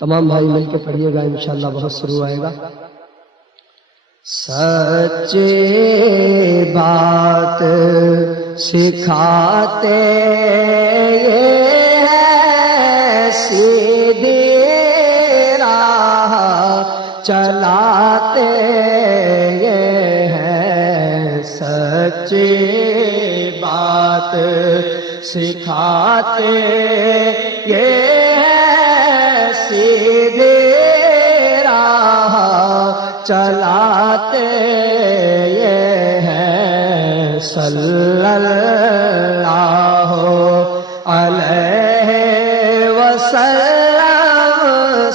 تمام بھائی مل کے پڑھیے گا، انشاءاللہ بہت سرور آئے گا۔ سچی بات سکھاتے یہ ہے، سیدھی راہ چلاتے یہ ہے، سچی بات سکھاتے یہ ہے، سیدھی راہ چلاتے یہ ہے، صلی اللہ علیہ وسلم،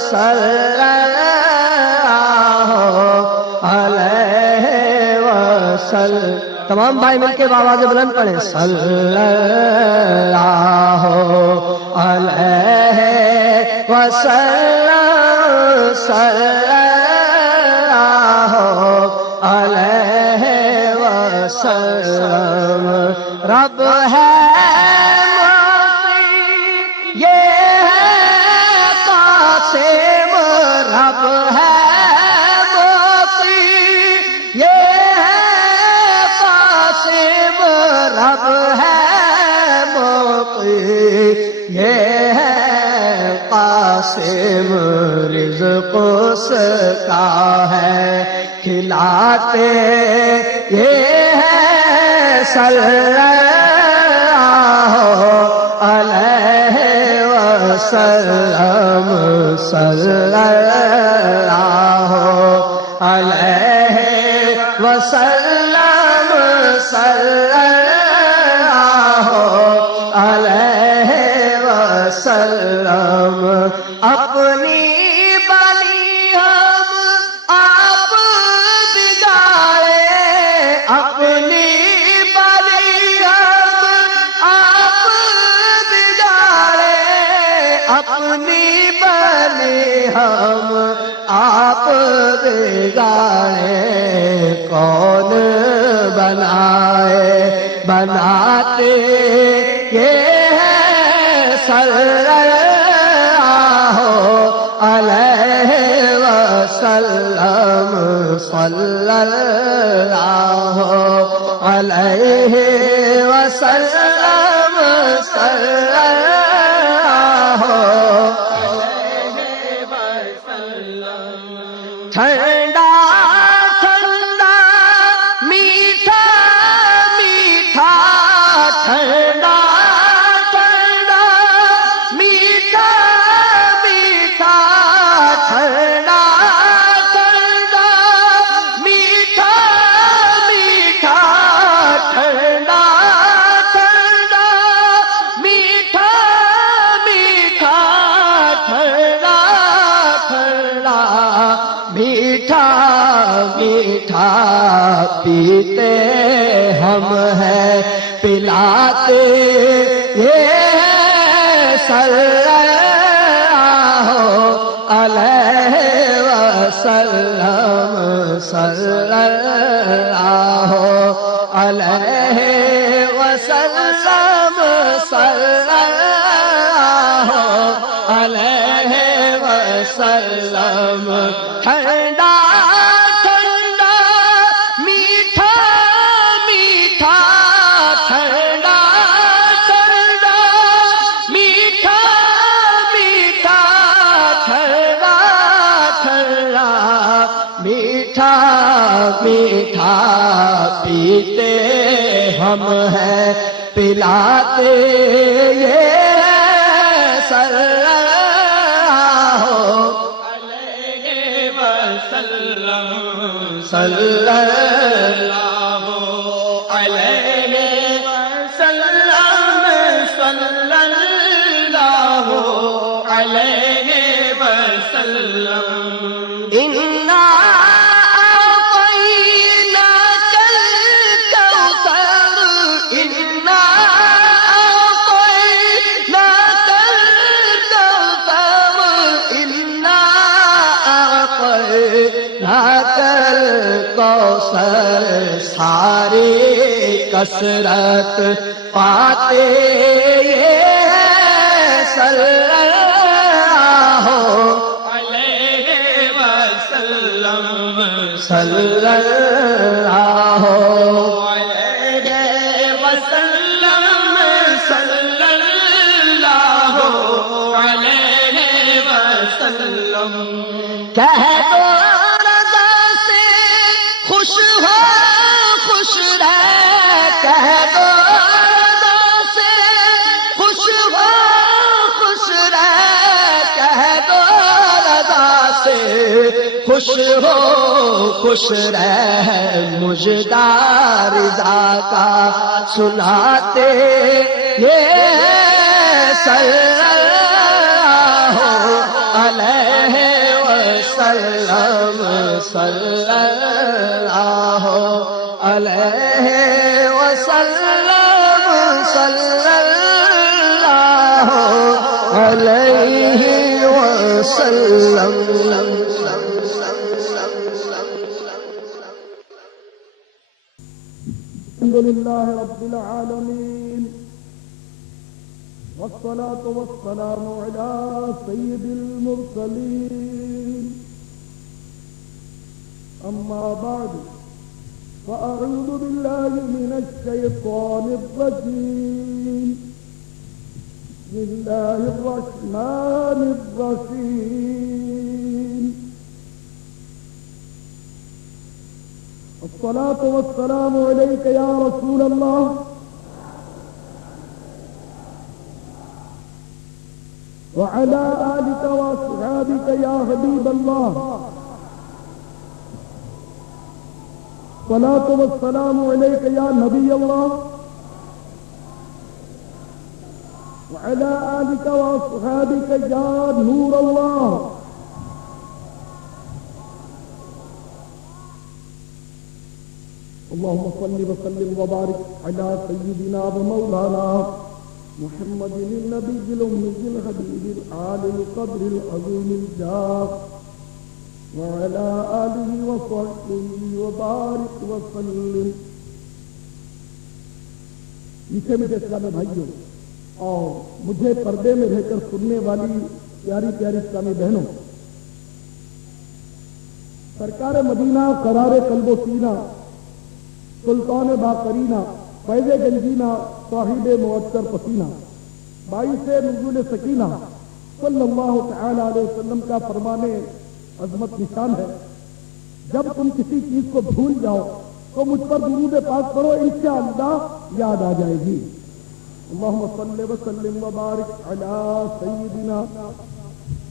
صلی اللہ علیہ وسلم۔ تمام بھائی مل کے آواز بلند پڑھیں، صلی اللہ علیہ وسلم، صلی اللہ علیہ وسلم۔ رب ہے معطی یہ ہے قاسم، رب ہے معطی یہ ہے قاسم، رب ہے معطی یہ ہے قاسم، رزق اس کا ہے کھلاتے یہ ہے، صلی اللہ علیہ وسلم، صلی اللہ علیہ وسلم، صلی اللہ علیہ وسلم۔ اپنی بنی ہم آپ بگاڑے، اپنی بنی ہم آپ بگاڑے، اپنی بنی ہم آپ بگاڑے، کون بنائے بناتے یہ ہے، صلی اللہ علیہ وسلم، صلی اللہ علیہ وسلم، صلی اللہ علیہ وسلم۔ ٹھنڈا ٹھنڈا میٹھا میٹھا، ٹھنڈا ٹھنڈا میٹھا میٹھا، ٹھنڈا ٹھنڈا میٹھا میٹھا، ٹھنڈا ٹھنڈا میٹھا میٹھا، ٹھنڈا ٹھنڈا میٹھا میٹھا پیتے ہم ہیں پلاتے یہ ہے، صلی اللہ علیہ وسلم، صلی اللہ علیہ وسلم، صلی اللہ علیہ وسلم۔ ٹھنڈا ٹھنڈا میٹھا میٹھا، ٹھنڈا ٹھنڈا میٹھا میٹھا، ٹھنڈا ٹھنڈا میٹھا میٹھا پیتے ہم ہیں پلاتے یہ ہے، صلی اللہ علیہ وسلم، صلی اللہ علیہ وسلم، صلی اللہ علیہ وسلم۔ اِنَّا کوثر ساری کثرت پاتے یہ ہے، صلی اللہ صلی اللہ علیہ وسلم صلی اللہ علیہ وسلم کہہ دو رضا سے خوش ہو خوش رہ کہہ دو رضا سے خوش ہو خوش رہ کہہ دو رضا سے خوش ہو خوش رہ مجدار رضا کا سناتے یہ صلی اللہ علیہ وسلم صلی اللہ علیہ وسلم صلی اللہ علیہ وسلم. الحمد لله رب العالمين والصلاة والسلام على سيد المرسلين أما بعد فأعوذ بالله من الشيطان الرجيم بسم الله الرحمن الرحيم الصلاة والسلام عليك يا رسول الله وعلى آلك وأصحابك يا حبيب الله الصلاة والسلام عليك يا نبي الله وعلى آلك وأصحابك يا نور الله اللهم صل وسلم وبارك على سيدنا ومولانا محمد النبي الأمي الحبيب العالي القدر العظيم الجاه وعلى آله وصحبه وبارك وسلم. میٹھے میٹھے اسلامی بھائیوں اور مجھے پردے میں رہ کر سننے والی پیاری پیاری اسلامی بہنوں، سرکار مدینہ قرار قلب و سینہ سلطان باقرینہ فیض گنجینہ صاحب معطر پسینہ باعث نزول سکینہ صلی اللہ تعالی علیہ وسلم کا فرمان عظمت نشان ہے، جب تم کسی چیز کو بھول جاؤ تو مجھ پر درود پاک پڑھو، انشاءاللہ یاد آ جائے گی. اللہم صلی وسلم وبارک علی سیدنا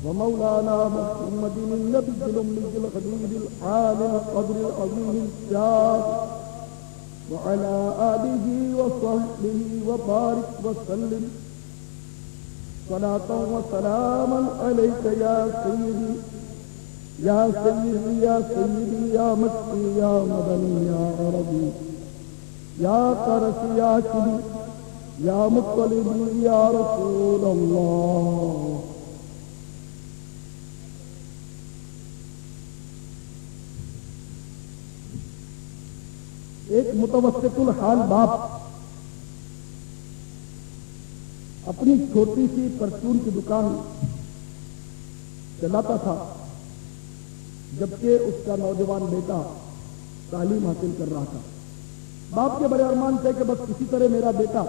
ومولانا محمد النبی الأمی الحبیب العالی القدر العظیم الجاه وعلى آله وصحبه وبارك وسلم صلاة وسلاما عليك يا سيدي يا سيدي يا سيدي يا مكي يا مدني يا عربي يا قرشي يا شبي يا مطلبي يا رسول الله. ایک متوسط الحال باپ اپنی چھوٹی سی پرچون کی دکان چلاتا تھا، جبکہ اس کا نوجوان بیٹا تعلیم حاصل کر رہا تھا. باپ کے بڑے ارمان تھے کہ بس کسی طرح میرا بیٹا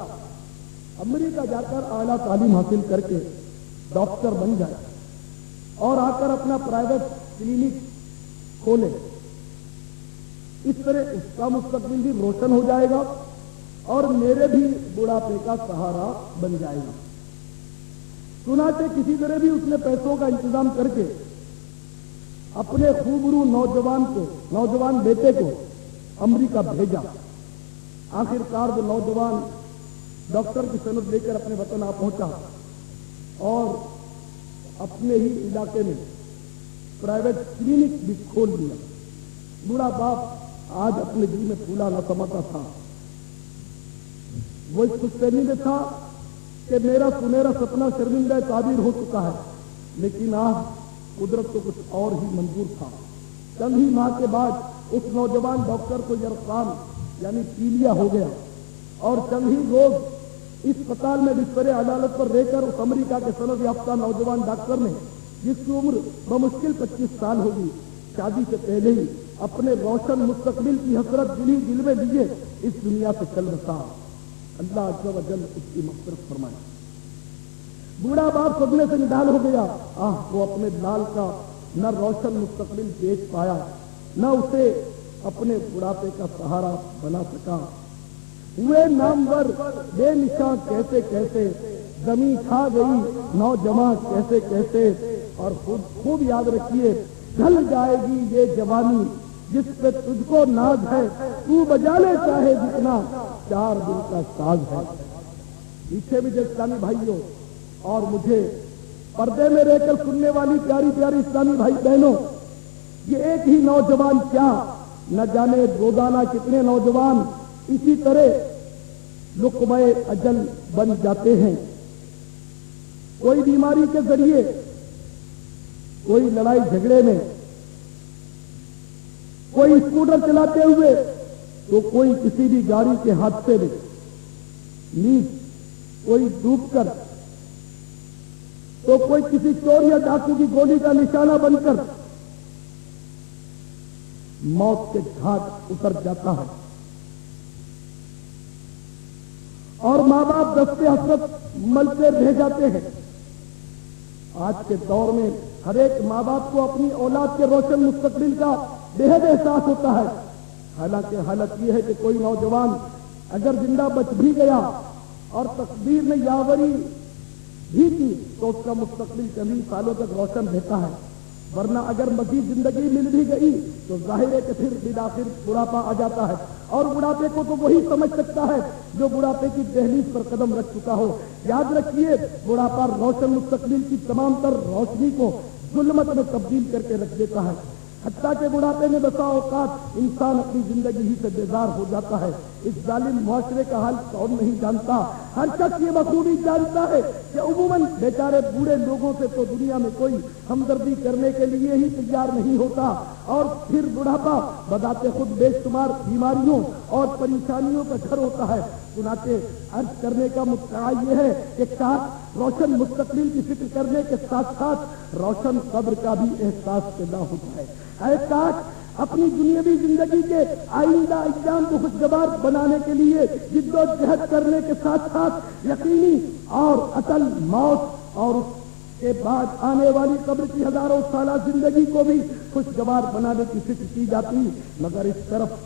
امریکہ جا کر اعلیٰ تعلیم حاصل کر کے ڈاکٹر بن جائے اور آ کر اپنا پرائیویٹ کلینک کھولے. اس طرح اس کا مستقبل بھی روشن ہو جائے گا اور میرے بھی بڑھاپے کا سہارا بن جائے گا. چنانچہ کسی طرح بھی اس نے پیسوں کا انتظام کر کے اپنے خوبرو نوجوان بیٹے کو امریکہ بھیجا. آخر کار وہ نوجوان ڈاکٹر کی سند لے کر اپنے وطن آ پہنچا اور اپنے ہی علاقے میں پرائیویٹ کلینک بھی کھول دیا. بوڑھا باپ آج اپنے دل میں پھولا نہ سماتا تھا. وہ اس خوش فہمی میں تھا کہ میرا سنہرا سپنا شرمندہ تعبیر ہو چکا ہے، لیکن آج قدرت کو کچھ اور ہی منظور تھا. چند ہی ماہ کے بعد اس نوجوان ڈاکٹر کو یرقان یعنی پیلیا ہو گیا اور چند ہی روز اسپتال میں بستر عدالت پر رہ کر اس امریکہ کے سند یافتہ نوجوان ڈاکٹر نے، جس کی عمر بمشکل 25 سال ہوگی، شادی سے پہلے ہی اپنے روشن مستقبل کی حسرت دل میں لیے اس دنیا سے چل بسا، اللہ عز و جل اس کی مغفرت فرمائے۔ بوڑھا باپ صدمے سے نڈال ہو گیا، وہ اپنے لال کا نہ روشن مستقبل دیکھ پایا، نہ اسے اپنے بڑھاپے کا سہارا بنا سکا۔ ہوئے نامور بے نشاں کیسے کیسے، زمین کھا گئی نوجوان کیسے کیسے، اور خوب یاد رکھیے ڈھل جائے گی یہ جوانی جس پہ تجھ کو ناز ہے، تو بجا لے چاہے جتنا، چار دل کا ساز ہے۔ پیچھے بھی جو اسلامی بھائیوں اور مجھے پردے میں رہ کر سننے والی پیاری پیاری اسلامی بھائی بہنوں، یہ ایک ہی نوجوان کیا نہ جانے روزانہ کتنے نوجوان اسی طرح لقمہ اجل بن جاتے ہیں، کوئی بیماری کے ذریعے، کوئی لڑائی جھگڑے میں، کوئی اسکوٹر چلاتے ہوئے، تو کوئی کسی بھی گاڑی کے حادثے میں، نیز کوئی ڈوب کر، تو کوئی کسی چور یا ڈاکو کی گولی کا نشانہ بن کر موت کے گھاٹ اتر جاتا ہے، اور ماں باپ دستے حسرت ملتے رہ جاتے ہیں۔ آج کے دور میں ہر ایک ماں باپ کو اپنی اولاد کے روشن مستقبل کا بے حد احساس ہوتا ہے، حالانکہ حالت یہ ہے کہ کوئی نوجوان اگر زندہ بچ بھی گیا اور تقدیر نے یاوری بھی کی تو اس کا مستقبل چند سالوں تک روشن رہتا ہے، ورنہ اگر مزید زندگی مل بھی گئی تو ظاہر ہے کہ پھر بالآخر بڑھاپا آ جاتا ہے، اور بڑھاپے کو تو وہی سمجھ سکتا ہے جو بڑھاپے کی دہلیز پر قدم رکھ چکا ہو۔ یاد رکھیے بڑھاپا روشن مستقبل کی تمام تر روشنی کو ظلمت میں تبدیل کر کے رکھ دیتا ہے، حتیٰ کہ بڑھاپے میں بسا اوقات انسان اپنی زندگی ہی سے بیزار ہو جاتا ہے۔ اس ظالم معاشرے کا حال کون نہیں جانتا، ہر شخص یہ بخوبی جانتا ہے کہ عموماً بیچارے بوڑھے لوگوں سے تو دنیا میں کوئی ہمدردی کرنے کے لیے ہی تیار نہیں ہوتا، اور پھر بڑھاپا بذات خود بے شمار بیماریوں اور پریشانیوں کا گھر ہوتا ہے۔ چنانچہ عرض کرنے کا مدعا یہ ہے کہ کاش روشن مستقبل کی فکر کرنے کے ساتھ ساتھ روشن قبر کا بھی احساس پیدا ہو جائے۔ اے کاش اپنی دنیاوی زندگی کے آئندہ ایام کو خوشگوار بنانے کے لیے جد و جہد کرنے کے ساتھ ساتھ یقینی اور اصل موت اور اس کے بعد آنے والی قبر کی ہزاروں سالہ زندگی کو بھی خوشگوار بنانے کی فکر کی جاتی، مگر اس طرف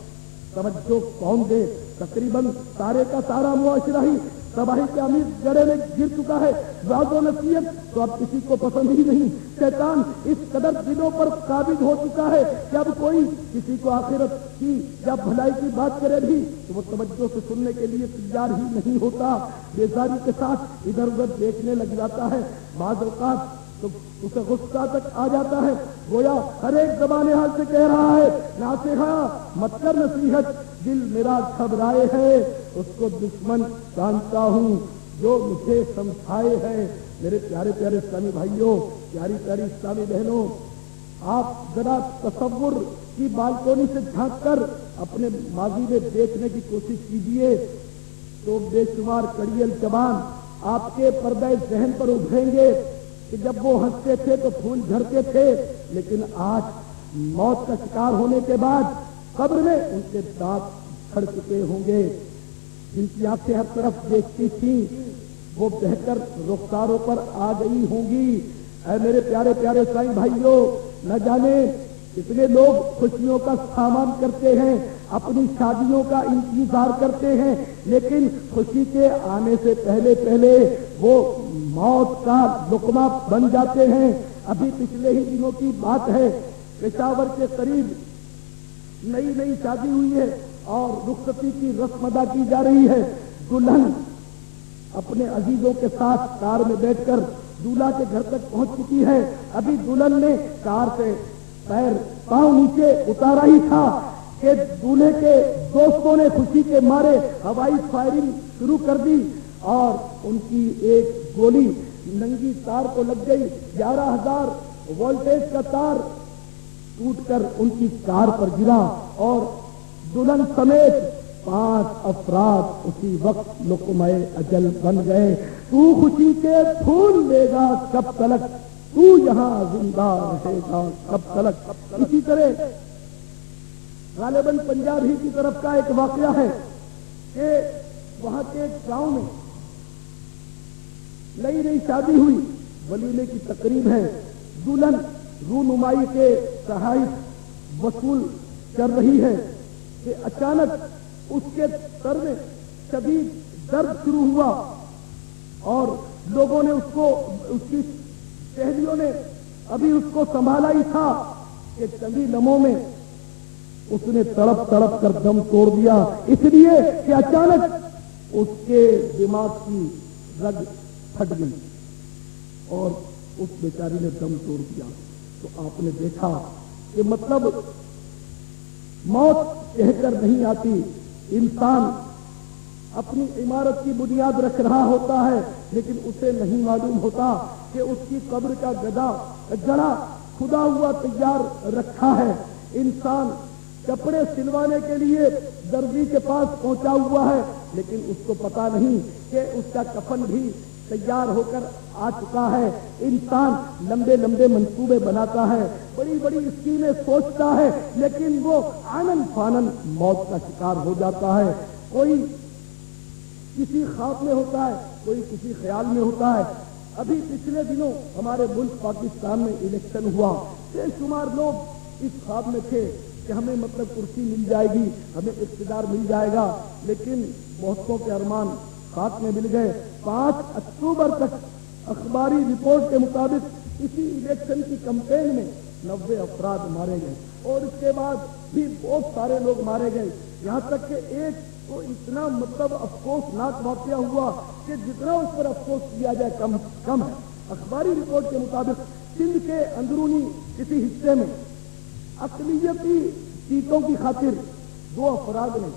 توجہ کون دے؟ تقریباً سارے کا سارا معاشرہ ہی تباہی کے امیر گڑھے میں گر چکا ہے۔ وعظ و نصیحت تو اب کسی کو پسند ہی نہیں، شیطان اس قدر دلوں پر قابض ہو چکا ہے کہ اب کوئی کسی کو آخرت کی یا بھلائی کی بات کرے بھی تو وہ توجہ سے سننے کے لیے تیار ہی نہیں ہوتا، بیزاری کے ساتھ ادھر ادھر دیکھنے لگ جاتا ہے۔ بعض اوقات تو اسے غصہ تک آ جاتا ہے، گویا ہر ایک زبان حال سے کہہ رہا ہے ناصحہ مت کر نصیحت، دل میرا گھبرائے ہے اس کو دشمن جانتا ہوں جو مجھے سمجھائے ہے۔ میرے پیارے پیارے اسلامی بھائیوں، پیاری پیاری اسلامی بہنوں، آپ ذرا تصور کی بالکونی سے جھانک کر اپنے ماضی میں دیکھنے کی کوشش کیجیے تو بے شمار کڑیل جوان آپ کے پردہ ذہن پر ابھریں گے کہ جب وہ ہنستے تھے تو پھول جھڑتے تھے، لیکن آج موت کا شکار ہونے کے بعد قبر میں ان کے دانت جھڑ چکے ہوں گے، جن کی آنکھیں ہر طرف دیکھتی تھیں وہ بہہ کر رخساروں پر آ گئی ہوں گی۔ اے میرے پیارے پیارے اسلامی بھائیوں، نہ جانے کتنے لوگ خوشیوں کا سامان کرتے ہیں، اپنی شادیوں کا انتظار کرتے ہیں، لیکن خوشی کے آنے سے پہلے پہلے وہ موت کا لقمہ بن جاتے ہیں۔ ابھی پچھلے ہی دنوں کی بات ہے، پشاور کے قریب نئی نئی شادی ہوئی ہے اور رخصتی کی رسم ادا کی جا رہی ہے۔ دلہن اپنے عزیزوں کے ساتھ کار میں بیٹھ کر دولہا کے گھر تک پہنچ چکی ہے۔ ابھی دلہن نے کار سے پیر پاؤں نیچے اتارا ہی تھا کہ دولہے کے دوستوں نے خوشی کے مارے ہوائی فائرنگ شروع کر دی اور ان کی ایک گولی ننگی تار کو لگ گئی۔ 11,000 وولٹیج کا تار ٹوٹ کر ان کی کار پر گرا اور دلہن سمیت 5 افراد اسی وقت لقمہ اجل بن گئے۔ تو خوشی کے پھول لے گا کب تلک، تو یہاں زندہ رہے گا کب تلک. اسی طرح غالباً پنجاب ہی کی طرف کا ایک واقعہ ہے کہ وہاں کے ایک گاؤں میں نئی نئی شادی ہوئی, ولیمے کی تقریب ہے, دلہن رونمائی کے تحائف وصول کر رہی ہے کہ اچانک اس کے سر میں شدید درد شروع ہوا اور لوگوں نے اس کی سہیلیوں نے ابھی اس کو سنبھالا ہی تھا کہ چند ہی لمحوں میں اس نے تڑپ تڑپ کر دم توڑ دیا, اس لیے کہ اچانک اس کے دماغ کی رگ پھٹ گئی اور اس بیچاری نے دم توڑ دیا. تو آپ نے دیکھا کہ مطلب موت کہہ کر نہیں آتی, انسان اپنی عمارت کی بنیاد رکھ رہا ہوتا ہے لیکن اسے نہیں معلوم ہوتا کہ اس کی قبر کا گڑا کھدا ہوا تیار رکھا ہے. انسان کپڑے سلوانے کے لیے درزی کے پاس پہنچا ہوا ہے لیکن اس کو پتا نہیں کہ اس کا کفن بھی تیار ہو کر آ چکا ہے. انسان لمبے لمبے منصوبے بناتا ہے, بڑی بڑی اسکیمیں سوچتا ہے لیکن وہ آنن فانن موت کا شکار ہو جاتا ہے. کوئی کسی خواب میں ہوتا ہے, کوئی کسی خیال میں ہوتا ہے. ابھی پچھلے دنوں ہمارے ملک پاکستان میں الیکشن ہوا, بے شمار لوگ اس خواب میں تھے کہ ہمیں مطلب کرسی مل جائے گی, ہمیں اقتدار مل جائے گا, لیکن بہتوں کے ارمان خاک میں مل گئے. 5 اکتوبر تک اخباری رپورٹ کے مطابق اسی الیکشن کی کمپین میں 90 افراد مارے گئے اور اس کے بعد بھی بہت سارے لوگ مارے گئے. یہاں تک کہ ایک تو اتنا مطلب افسوسناک واقعہ ہوا کہ جتنا اس پر افسوس کیا جائے کم ہے. اخباری رپورٹ کے مطابق سندھ کے اندرونی کسی حصے میں اقلیتی سیٹوں کی خاطر 2 افراد نے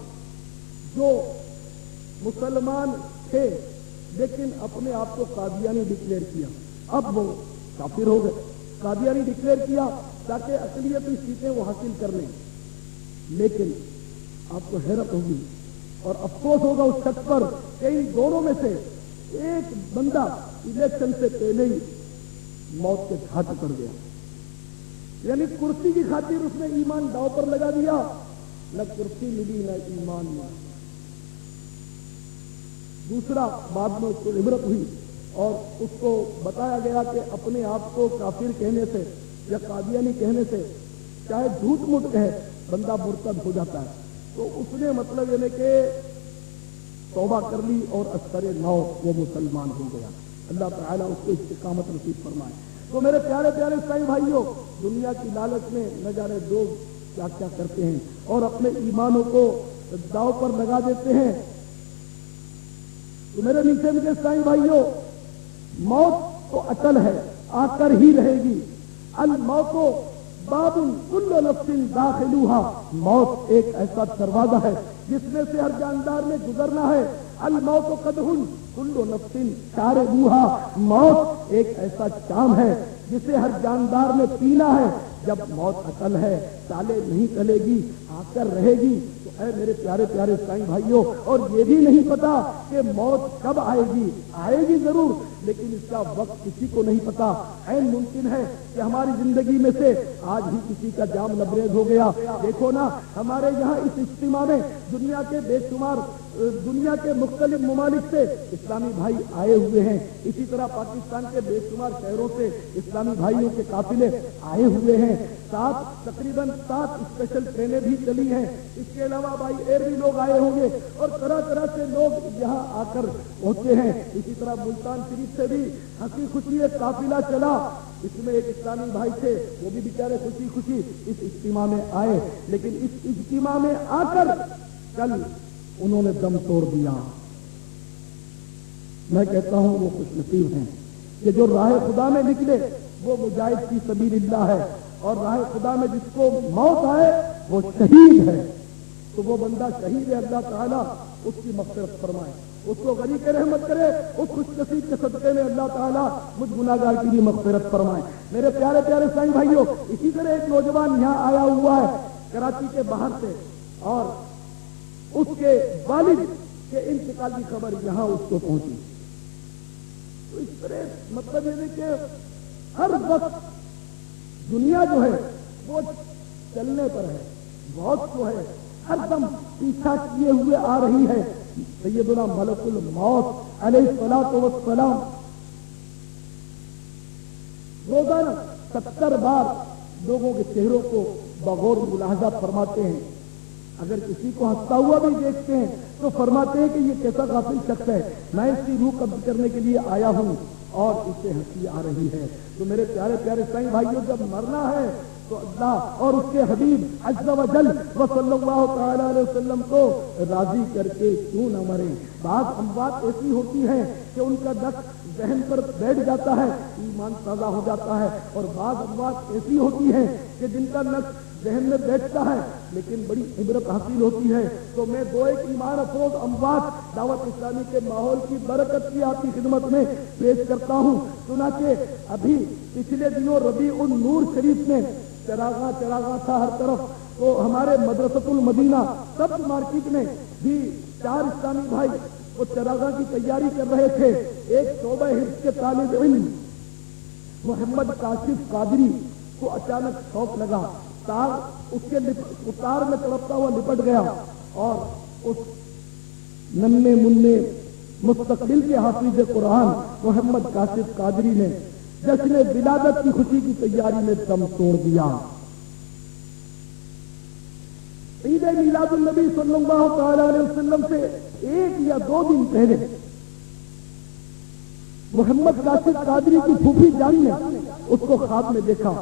جو مسلمان تھے لیکن اپنے آپ کو قادیانی ڈکلیئر کیا, اب وہ کافر ہو گئے. قادیانی ڈکلیئر کیا تاکہ اقلیتی سیٹیں وہ حاصل کر لیں, لیکن آپ کو حیرت ہوگی اور افسوس ہوگا اس شخص پر کہ ان دونوں میں سے ایک بندہ الیکشن سے پہلے ہی موت کے گھاٹ پڑ گیا. یعنی کرسی کی خاطر اس نے ایمان داؤ پر لگا دیا, نہ کرسی ملی نہ ایمان ملا. دوسرا بعد میں اس کو عبرت ہوئی اور اس کو بتایا گیا کہ اپنے آپ کو کافر کہنے سے یا قادیانی کہنے سے چاہے جھوٹ موٹ کہے بندہ مرتد ہو جاتا ہے. تو اس نے مطلب یعنی کہ توبہ کر لی اور اثر نو وہ مسلمان ہو گیا. اللہ تعالیٰ اس کو استقامت نصیب فرمائے. تو میرے پیارے پیارے اسلامی بھائیوں, دنیا کی لالچ میں نہ جانے لوگ کیا کیا کرتے ہیں اور اپنے ایمانوں کو داؤ پر لگا دیتے ہیں. تو میرے نیچے کے اسلامی بھائیوں, موت تو اٹل ہے, آ کر ہی رہے گی. الموت باب کل نفس داخلوہا, موت ایک ایسا دروازہ ہے جس میں سے ہر جاندار نے گزرنا ہے. الموت قدح کل نفس شاربوہا, موت ایک ایسا جام ہے جسے ہر جاندار نے پینا ہے. جب موت اٹل ہے, چالے نہیں چلے گی, آ کر رہے گی. تو اے میرے پیارے پیارے اسلامی بھائیوں, اور یہ بھی نہیں پتا کہ موت کب آئے گی ضرور, لیکن اس کا وقت کسی کو نہیں پتا. عین ممکن ہے کہ ہماری زندگی میں سے آج ہی کسی کا جام لبریز ہو گیا. دیکھو نا, ہمارے یہاں اس اجتماع میں دنیا کے بے شمار دنیا کے مختلف ممالک سے اسلامی بھائی آئے ہوئے ہیں. اسی طرح پاکستان کے بے شمار شہروں سے اسلامی بھائیوں کے قافلے آئے ہوئے ہیں. تقریباً 7 اسپیشل ٹرینیں بھی چلی ہیں. اس کے علاوہ بائی ایئر بھی لوگ آئے ہوں گے اور طرح طرح سے لوگ یہاں آ کر پہنچے ہیں. اسی طرح ملتان شریف سے بھی ہنسی خوشی ایک قافلہ چلا. اس میں ایک اسلامی بھائی تھے, وہ بھی بیچارے خوشی خوشی اس اجتماع میں آئے, لیکن اس اجتماع میں آ کر کل انہوں نے دم توڑ دیا. میں کہتا ہوں وہ خوش نصیب ہیں کہ جو راہ خدا میں نکلے وہ مجاہد فی سبیل اللہ ہے, اور راہ خدا میں جس کو موت آئے وہ شہید ہے. تو وہ بندہ شہید ہے, اللہ تعالیٰ اس کی مغفرت فرمائے, اس کو غنی کے رحمت کرے. اس خوش نصیب کے صدقے میں اللہ تعالیٰ مجھ گناہگار کی بھی مغفرت فرمائے. میرے پیارے پیارے اسلامی بھائیوں, اسی طرح ایک نوجوان یہاں آیا ہوا ہے کراچی کے باہر سے, اور اس کے والد کے انتقال کی خبر یہاں اس کو پہنچی. تو اس طرح مطلب یہ کہ ہر وقت دنیا جو ہے وہ چلنے پر ہے، موت جو ہے ہر دم پیچھا کیے ہوئے آ رہی ہے۔ سیدنا ملک الموت علیہ الصلوۃ والسلام روزانہ 70 بار لوگوں کے چہروں کو بغور ملاحظہ فرماتے ہیں۔ اگر کسی کو ہنستا ہوا بھی دیکھتے ہیں تو فرماتے ہیں کہ یہ کیسا غافل شخص ہے، میں اس کی روح قبض کرنے کے لیے آیا ہوں اور اسے ہنسی آ رہی ہے۔ تو میرے پیارے پیارے سائیں بھائیوں، جب مرنا ہے تو اللہ اور اس کے حبیب عز و جل و صلی اللہ تعالی علیہ وسلم کو راضی کر کے کیوں نہ مریں۔ بعض اموات ایسی ہوتی ہیں کہ ان کا نقش ذہن پر بیٹھ جاتا ہے، ایمان تازہ ہو جاتا ہے، اور بعض اموات ایسی ہوتی ہیں کہ جن کا نقش ذہن میں بیٹھتا ہے لیکن بڑی عبرت حاصل ہوتی ہے۔ تو میں دو ایک ایمان افروز اموات دعوت اسلامی کے ماحول کی برکت کی آپ کی خدمت میں پیش کرتا ہوں۔ چنانچہ ابھی پچھلے دنوں ربیع النور شریف میں چراغاں تھا ہر طرف، تو ہمارے مدرسۃ المدینہ سب مارکیٹ میں بھی 4 اسلامی بھائی وہ چراغاں کی تیاری کر رہے تھے۔ ایک شعبہ حفظ کے طالب علم محمد کاشف قادری کو اچانک شوق لگا، تار اس کے تار میں تڑپتا ہوا لپٹ گیا، اور اس ننھے منھے مستقبل کے حافظ قرآن محمد کاشف قادری نے جشن ولادت کی خوشی کی تیاری میں دم توڑ دیا۔ عید میلاد النبی صلی اللہ تعالی علیہ وسلم سے 1 یا 2 دن پہلے محمد کاشف قادری کی پھوپھی جان نے اس کو خواب میں دیکھا۔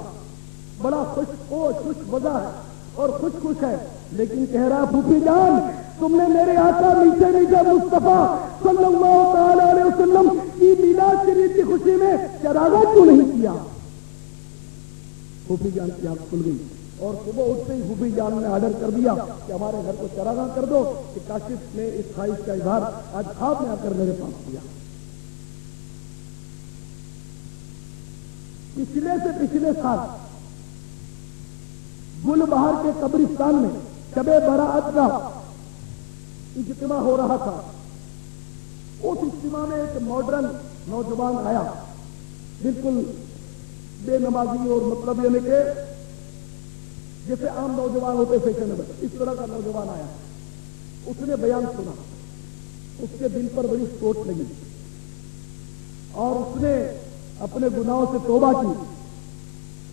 بڑا خوش وزا ہے اور خوش ہے، لیکن کہہ رہا پھوپھی جان، تم نے میرے آقا میٹھے مصطفیٰ صلی اللہ تعالی علیہ وسلم کی میلاد شریف کی خوشی میں چراغاں کیوں نہیں کیا؟ پھوپھی جان کی آنکھ کھل گئی، اور صبح اٹھتے ہی پھوپھی جان نے آرڈر کر دیا کہ ہمارے گھر کو چراغاں کر دو، کہ کاشف نے اس خواہش کا اظہار آج خواب میں آ کر میرے پاس کیا۔ پچھلے سال گل بہار کے قبرستان میں شب برات کا اجتماع ہو رہا تھا۔ اس اجتماع میں ایک ماڈرن نوجوان آیا، بالکل بے نمازی اور مطلب یعنی کہ جیسے عام نوجوان ہوتے فیشنیبل، اس طرح کا نوجوان آیا۔ اس نے بیان سنا، اس کے دل پر بڑی چوٹ لگی، اور اس نے اپنے گناہوں سے توبہ کی،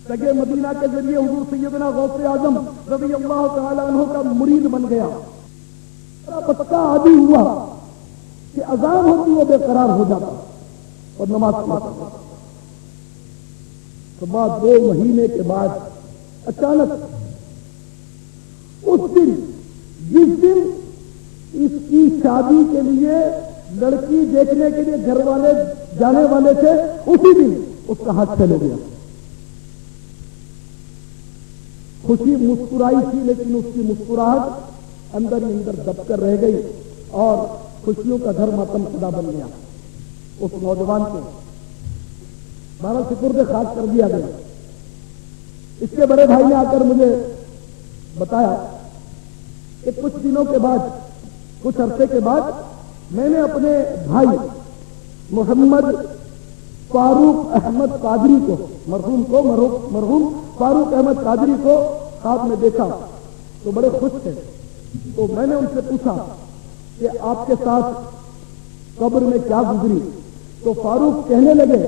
سگے مدینہ کے ذریعے حضور سیدنا غوث اعظم رضی اللہ تعالی عنہ کا مرید بن گیا۔ پکا عادی ہوا کہ اذان ہوتی وہ بے قرار ہو جاتا اور نماز پڑھتا۔ تو بعد 2 مہینے کے بعد اچانک اس دن جس دن اس کی شادی کے لیے لڑکی دیکھنے کے لیے گھر والے جانے والے تھے، اسی دن اس کا ہاتھ چلے گیا۔ خوشی مسکرائی تھی، لیکن اس کی مسکراہٹ اندر ہی اندر دب کر رہ گئی، اور خوشیوں کا گھر ماتم خدا بن گیا۔ اس نوجوان کو بارہ سپرد خاک کر دیا گیا۔ اس کے بڑے بھائی نے آ کر مجھے بتایا کہ کچھ دنوں کے بعد، کچھ عرصے کے بعد میں نے اپنے بھائی محمد فاروق احمد قادری کو، مرحوم فاروق احمد قادری کو خواب میں دیکھا تو بڑے خوش تھے۔ تو میں نے ان سے پوچھا کہ آپ کے ساتھ قبر میں کیا گزری؟ تو فاروق کہنے لگے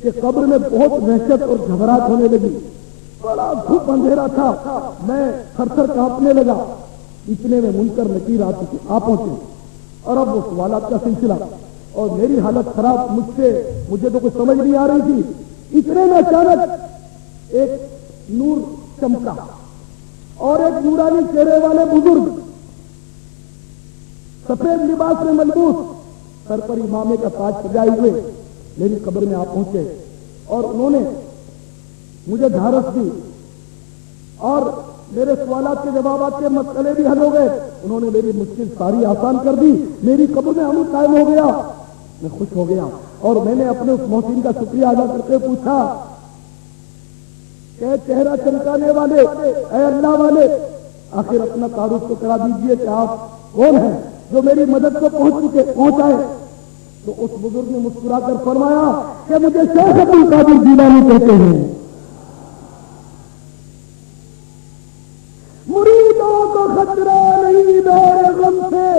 کہ قبر میں بہت وحشت اور گھبراہٹ ہونے لگی، بڑا گھپ اندھیرا تھا، میں تھر تھر کانپنے لگا۔ اتنے میں منکر نکیر آ پہنچے، اور اب وہ سوالات کا سلسلہ، اور میری حالت خراب، مجھے تو کچھ سمجھ نہیں آ رہی تھی۔ اتنے میں اچانک ایک نور چمکا، اور ایک نورانی چہرے والے بزرگ سفید لباس میں ملبوس، سر پر امامے کا تاج سجائے ہوئے میری قبر میں آ پہنچے، اور انہوں نے مجھے دھارس دی، اور میرے سوالات کے جوابات کے مسئلے بھی حل ہو گئے۔ انہوں نے میری مشکل ساری آسان کر دی، میری قبر میں امن قائم ہو گیا۔ میں خوش ہو گیا، اور میں نے اپنے اس محسن کا شکریہ ادا کرتے پوچھا کہ چہرہ چمکانے والے، اے اللہ والے، آخر اپنا تعارف تو کرا دیجئے کہ آپ کون ہیں جو میری مدد کو پہنچائے۔ تو اس بزرگ نے مسکرا کر فرمایا کہ مجھے شیخ عبد القادر جیلانی کہتے ہیں. مریدوں کو خطرہ نہیں میرے غم سے،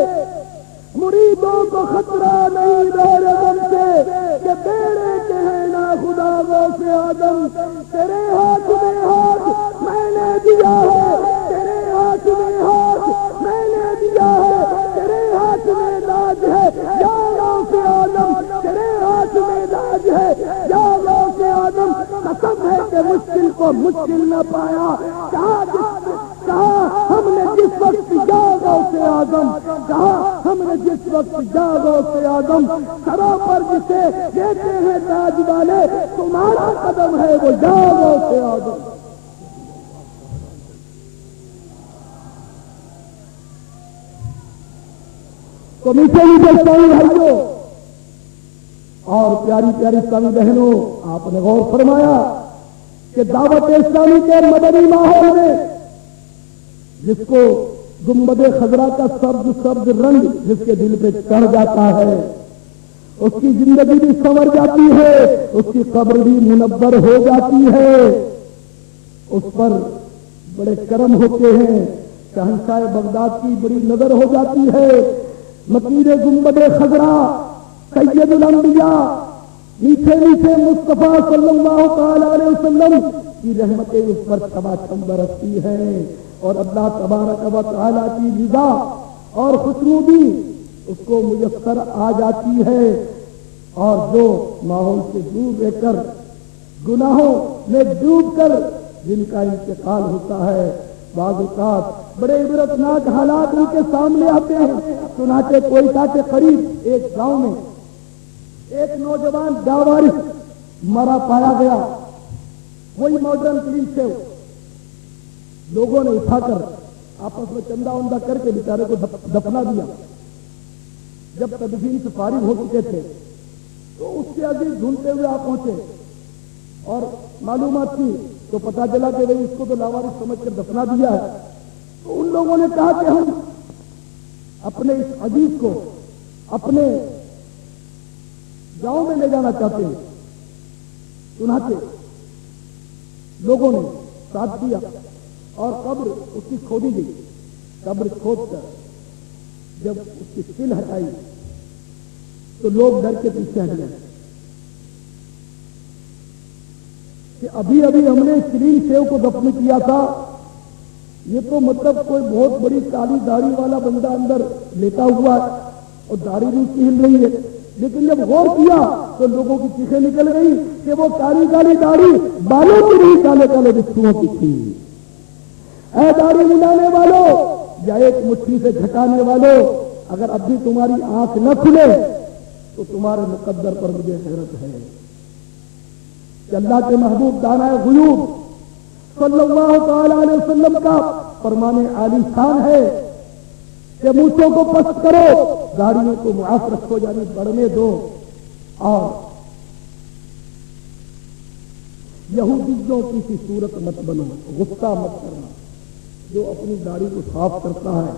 مریدوں کو خطرہ نہیں میرے غم سے، کہ تیرے کہنا خدا غوث آدم، تیرے ہاتھ میں ہاتھ میں نے دیا ہے، تیرے ہاتھ میں ہاتھ میں نے دیا ہے، تیرے ہاتھ میں لاج ہے یا غوث آدم، تیرے ہاتھ میں لاج ہے یا غوث آدم. قسم ہے کہ مشکل کو مشکل نہ پایا. کہا ہم نے جس وقت یا غوث آدم، کہا ہم نے جس وقت یا غوث آدم، سروں پر جسے دیتے ہیں تاج والے، تمہارا قدم ہے وہ یا غوث آدم. تو میٹھے میٹھے اسلامی بھائیوں اور پیاری پیاری اسلامی بہنوں، آپ نے غور فرمایا کہ دعوت اسلامی کے مدنی ماحول میں جس کو گنبد خضرا کا سبز سبز رنگ جس کے دل پہ چڑھ جاتا ہے، اس کی زندگی بھی سنور جاتی ہے، اس کی قبر بھی منور ہو جاتی ہے. اس پر بڑے کرم ہوتے ہیں، شہنشاہ بغداد کی بڑی نظر ہو جاتی ہے. مکیر گنبد خضرا سید الانبیاء میٹھے میٹھے مصطفیٰ صلی اللہ تعالی علیہ وسلم کی رحمتیں اس پر چماچم برستی ہیں، اور اللہ تبارک و تعالی کی رضا اور خوشبو بھی اس کو میسر آ جاتی ہے. اور جو ماحول سے دور رہ کر گناہوں میں ڈوب کر جن کا انتقال ہوتا ہے، بعض اوقات بڑے عبرتناک حالات ان کے سامنے آتے ہیں. چنانچہ کوئٹہ کے قریب ایک گاؤں میں ایک نوجوان لاوارث مرا پایا گیا. وہی ماڈرن پولیس سے لوگوں نے اٹھا کر آپس میں چندہ وندہ کر کے بیچارے کو دفنا دیا. جب تدفین سے فارغ ہو چکے تھے تو اس کے عزیز ڈھونڈتے ہوئے آپ پہنچے اور معلومات کی تو پتا چلا کہ بھائی اس کو تو لاوارث سمجھ کر دفنا دیا ہے. تو ان لوگوں نے کہا کہ ہم اپنے اس عزیز کو اپنے گاؤں میں لے جانا چاہتے ہیں. چنانچہ لوگوں نے ساتھ دیا اور قبر اس کی کھودی گئی. قبر کھود کر جب اس کی سل ہٹائی تو لوگ ڈر کے پیچھے ہٹ گئے کہ ابھی ابھی ہم نے کلین سیو کو دفن کیا تھا، یہ تو مطلب کوئی بہت بڑی کالی داڑھی والا بندہ اندر لیٹا ہوا ہے اور داڑھی بھی اس کی ہل رہی ہے. لیکن جب غور کیا تو لوگوں کی چیخیں نکل گئی کہ وہ کالی کالی داڑھی بالوں کی نہیں، کالے کالے بچوں کی تھی. اے داڑھی ملانے والوں یا ایک مٹھی سے جھٹانے والوں، اگر اب بھی تمہاری آنکھ نہ کھلے تو تمہارے مقدر پر مجھے حیرت ہے کہ اللہ کے محبوب دانا غیوب صلی اللہ تعالی علیہ وسلم کا فرمان عالی شان ہے کہ مونچھوں کو پست کرو، داڑھیوں کو معاف رکھو، یعنی بڑھنے دو، اور یہودیوں کی سی صورت مت بنو، غصہ مت کرنا. جو اپنی داڑھی کو صاف کرتا ہے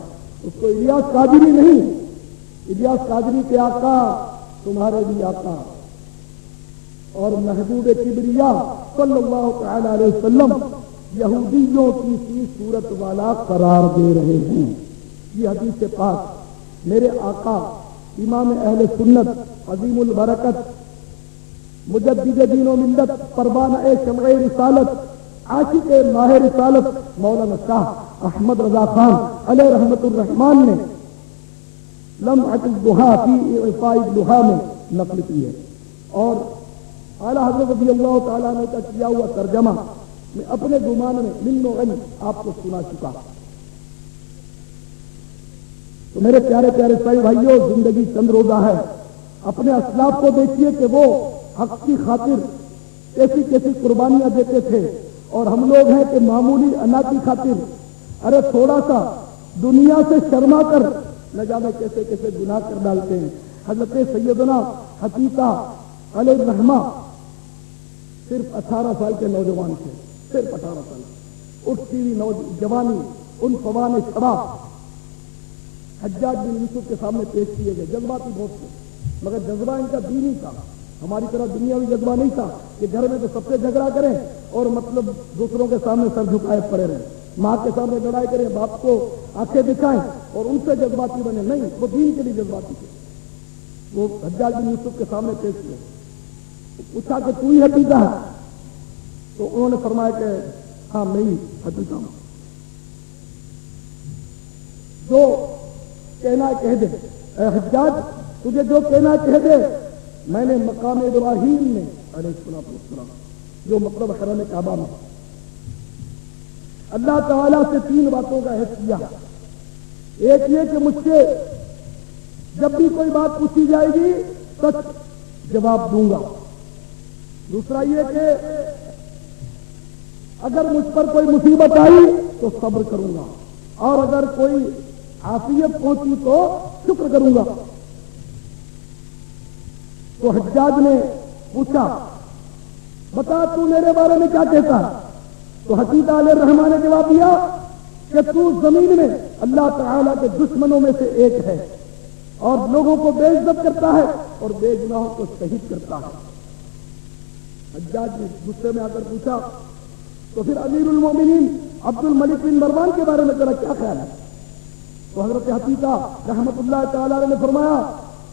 اس کو الیاس قادری نہیں، الیاس قادری کے آقا تمہارے بھی آقا اور محبوب کبریا صلی اللہ تعالی علیہ وسلم یہودیوں کی سی صورت والا قرار دے رہے ہیں. یہ حدیث پاک میرے آقا امام اہل سنت عظیم البرکت مجدد دین و ملت پروانہ شمع رسالت عاشق ماہ رسالت مولانا شاہ احمد رضا خان علیہ رحمت الرحمان نے لمحۃ الضحیٰ فی اعفاء الضحیٰ میں نقل کی ہے. اور اعلیٰ حضرت رضی اللہ تعالیٰ نے کا کیا ہوا ترجمہ میں اپنے گمان میں من و غن آپ کو سنا چکا. تو میرے پیارے پیارے سائیں بھائیوں، زندگی چند روزہ ہے. اپنے اسلاف کو دیکھیے کہ وہ حق کی خاطر کیسی کیسی قربانیاں دیتے تھے، اور ہم لوگ ہیں کہ معمولی انا کی خاطر ارے تھوڑا سا دنیا سے شرما کر نہ جانے کیسے کیسے گناہ کر ڈالتے ہیں. حضرت سیدنا حقیقہ علیہ الرحمہ صرف 18 سال کے نوجوان تھے، صرف 18 سال. اٹھتی ہوئی جوانی ان فوان شباب حجاج بن یوسف کے سامنے پیش کیے گئے، جذباتی بہت تھے. مگر جذبہ ان کا دینی تھا، ہماری طرح دنیاوی جذبہ نہیں تھا کہ گھر میں تو سب سے جھگڑا کریں اور مطلب دوسروں کے سامنے سر جھکائے پڑے رہیں، ماں کے سامنے لڑائی کریں، باپ کو آنکھیں دکھائیں اور ان سے جذباتی بنے، نہیں، وہ دین کے لیے جذباتی تھے۔ وہ حجاج بن یوسف کے سامنے پیش ہوئے، پوچھا کہ تو ہی حقیقہ ہے؟ تو انہوں نے فرمایا کہ ہاں میں ہی حقیقہ ہوں، جو کہنا ہے کہہ دے، اے حجاج تجھے جو کہنا ہے کہہ دے، میں نے مقام ابراہیم میں علیہ السلام جو مطلب حرم کعبہ میں اللہ تعالیٰ سے 3 باتوں کا عہد کیا، ایک یہ کہ مجھ سے جب بھی کوئی بات پوچھی جائے گی سچ جواب دوں گا، دوسرا یہ کہ اگر مجھ پر کوئی مصیبت آئی تو صبر کروں گا، اور اگر کوئی عافیت پہنچی تو شکر کروں گا۔ تو حجاج نے پوچھا بتا تو میرے بارے میں کیا کہتا ہے؟ تو حقیقہ علیہ الرحمٰن نے جواب دیا کہ تو زمین میں اللہ تعالیٰ کے دشمنوں میں سے ایک ہے اور لوگوں کو بے عزت کرتا ہے اور بے گناہوں کو شہید کرتا ہے۔ حجاج نے غصے میں آ کر پوچھا تو پھر امیر المومنین عبد الملک بن مروان کے بارے میں تیرا کیا خیال ہے؟ تو حضرت حقیقہ رحمت اللہ تعالیٰ نے فرمایا